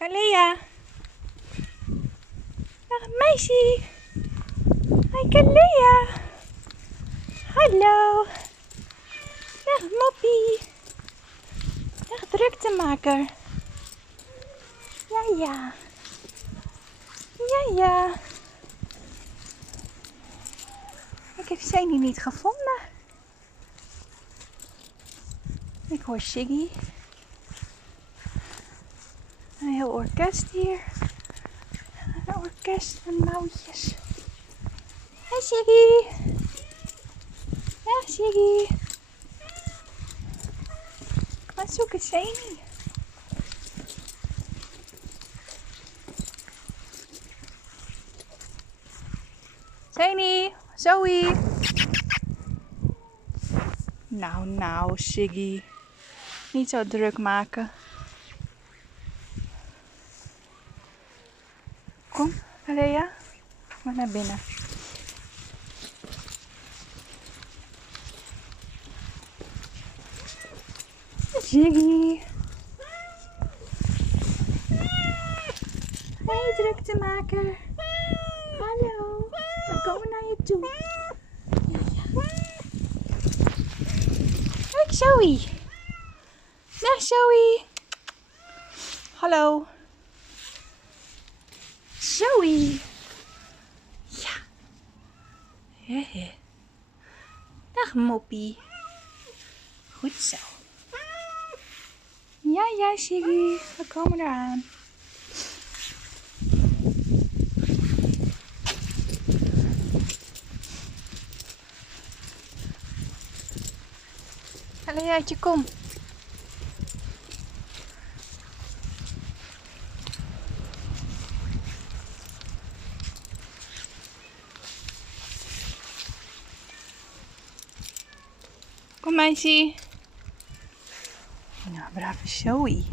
Kalea. Dag meisje. Hi Kalea. Hallo. Dag moppie. Dag druktemaker. Ja, ja. Ja, ja. Ik heb Zeni niet gevonden. Ik hoor Siggy. Een heel orkest hier. Een orkest met mouwtjes. Hey Siggy. Ja, Siggy. Wat zoeken Zeni? Zeni, Zoe. Nou, Siggy. Niet zo druk maken. Kom, Kalea. Maar naar binnen. Siggy. Hey, druktemaker. Hallo. We komen naar je toe. Ja. Kijk, Zoe. Dag, Zoe. Hallo. Zoe. Ja. Dag, moppie. Goed zo. Ja, Siggy. We komen eraan. Kaleaatje, kom. Kom meisje. Nou, brave Zoe.